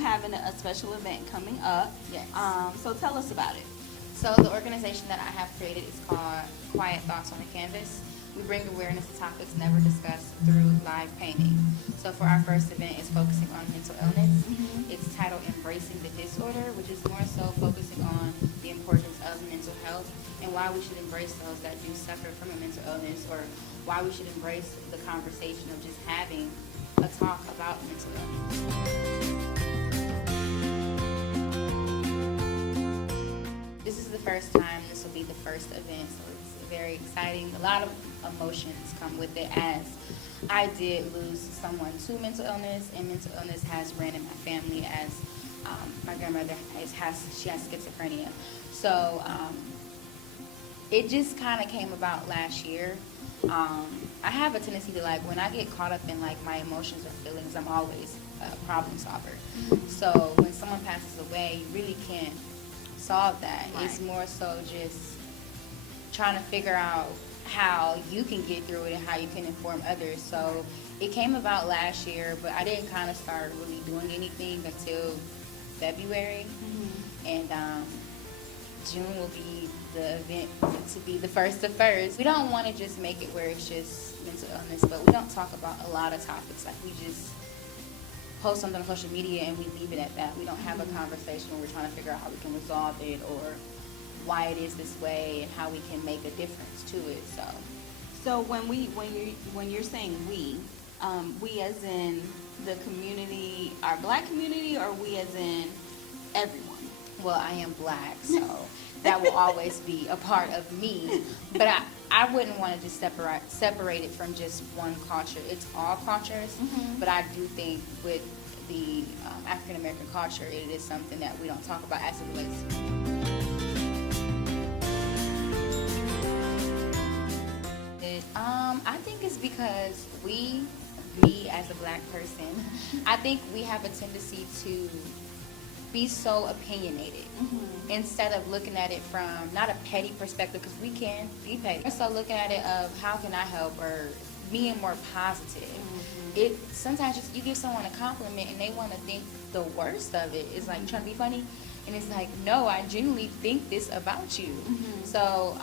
having a special event coming up. Yes. So tell us about it. So the organization that I have created is called Quiet Thoughts on the Canvas. We bring awareness to topics never discussed through live painting. So for our first event, it's focusing on mental illness. It's titled Embracing the Disorder, which is more so focusing on the importance of mental health and why we should embrace those that do suffer from a mental illness, or why we should embrace the conversation of just having a talk about mental illness. This is the first time. This will be the first event, so it's very exciting. A lot of emotions come with it, as I did lose someone to mental illness, and mental illness has ran in my family, as my grandmother has schizophrenia. So it just kind of came about last year. I have a tendency to, like, when I get caught up in, like, my emotions or feelings, I'm always a problem solver. So when someone passes away, you really can't solve that. Right. It's more so just trying to figure out how you can get through it and how you can inform others. So it came about last year, but I didn't kind of start really doing anything until February. And June will be the event to be the first of first. We don't want to just make it where it's just mental illness, but we don't talk about a lot of topics. Like, we just post something on social media and we leave it at that. We don't have a conversation where we're trying to figure out how we can resolve it, or why it is this way and how we can make a difference to it. So when you're saying we as in the community, our Black community, or we as in everyone? Well, I am Black, so that will always be a part of me. But I wouldn't want to just separate it from just one culture. It's all cultures, but I do think with the African American culture, it is something that we don't talk about as it relates. I think it's because me as a Black person, I think we have a tendency to be so opinionated instead of looking at it from not a petty perspective, because we can be petty. So looking at it of how can I help, or being more positive. It sometimes just, you give someone a compliment and they want to think the worst of it. It's like trying to be funny, and it's like, no, I genuinely think this about you. So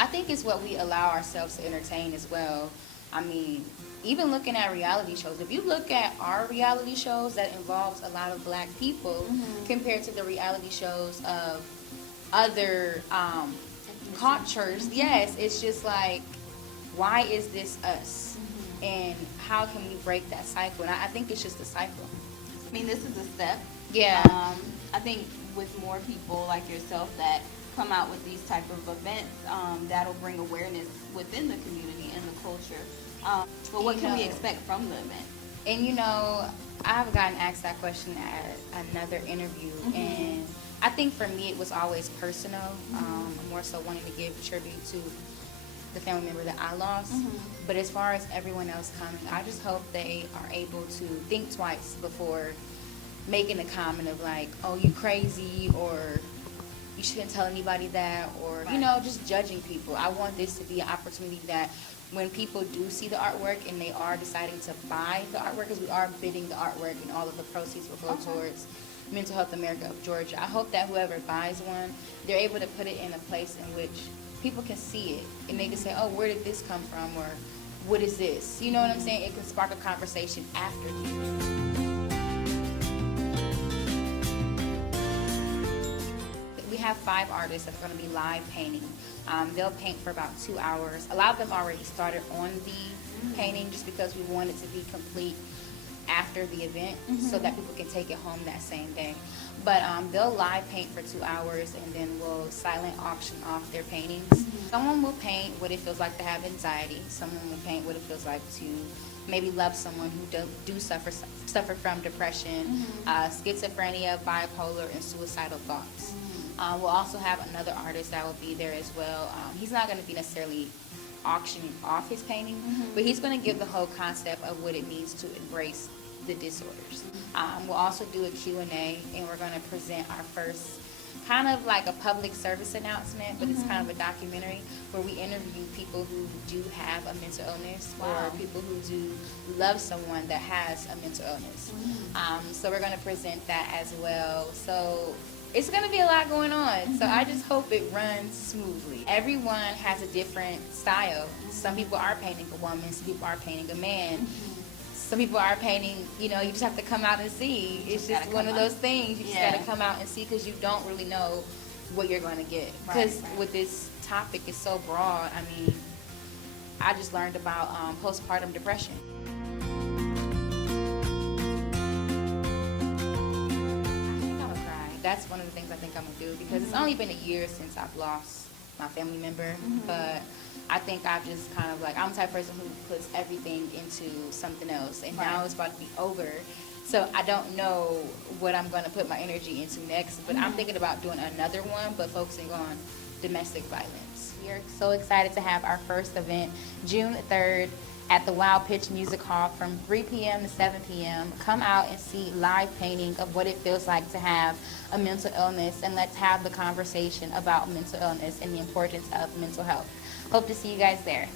I think it's what we allow ourselves to entertain as well. I mean, even looking at reality shows, if you look at our reality shows that involves a lot of Black people compared to the reality shows of other cultures, yes, it's just like, why is this us? And how can we break that cycle? And I think it's just a cycle. I mean, this is a step. Yeah. I think with more people like yourself that come out with these type of events, that'll bring awareness within the community and the culture. But what can we expect from the event? And I've gotten asked that question at another interview, and I think for me it was always personal, more so wanting to give tribute to the family member that I lost. But as far as everyone else coming, I just hope they are able to think twice before making a comment of like, oh, you crazy, or you shouldn't tell anybody that, or just judging people. I want this to be an opportunity that when people do see the artwork and they are deciding to buy the artwork, because we are bidding the artwork and all of the proceeds will go towards Mental Health America of Georgia. I hope that whoever buys one, they're able to put it in a place in which people can see it and they can say, oh, where did this come from, or what is this? You know what I'm saying? It can spark a conversation after. We have 5 artists that are going to be live painting. They'll paint for about 2 hours. A lot of them already started on the painting just because we want it to be complete after the event so that people can take it home that same day. But they'll live paint for 2 hours, and then we'll silent auction off their paintings. Someone will paint what it feels like to have anxiety. Someone will paint what it feels like to maybe love someone who do suffer from depression, schizophrenia, bipolar, and suicidal thoughts. We'll also have another artist that will be there as well. He's not going to be necessarily auctioning off his painting, but he's going to give the whole concept of what it means to embrace the disorders. We'll also do a Q&A, and we're going to present our first kind of like a public service announcement, but it's kind of a documentary where we interview people who do have a mental illness or people who do love someone that has a mental illness. So we're going to present that as well. So it's going to be a lot going on. So I just hope it runs smoothly. Everyone has a different style. Some people are painting a woman, some people are painting a man. Some people are painting, you know, you just have to come out and see. It's just one of those things. You just got to come out and see because you don't really know what you're going to get. Because with this topic, it's so broad. I mean, I just learned about postpartum depression. I think I'm going to cry. That's one of the things I think I'm going to do because it's only been a year since I've lost my family member. But I think I've just kind of like, I'm the type of person who puts everything into something else. And now it's about to be over. So I don't know what I'm going to put my energy into next. But I'm thinking about doing another one, but focusing on domestic violence. We are so excited to have our first event June 3rd at the Wild Pitch Music Hall from 3 p.m. to 7 p.m. Come out and see live painting of what it feels like to have a mental illness. And let's have the conversation about mental illness and the importance of mental health. Hope to see you guys there.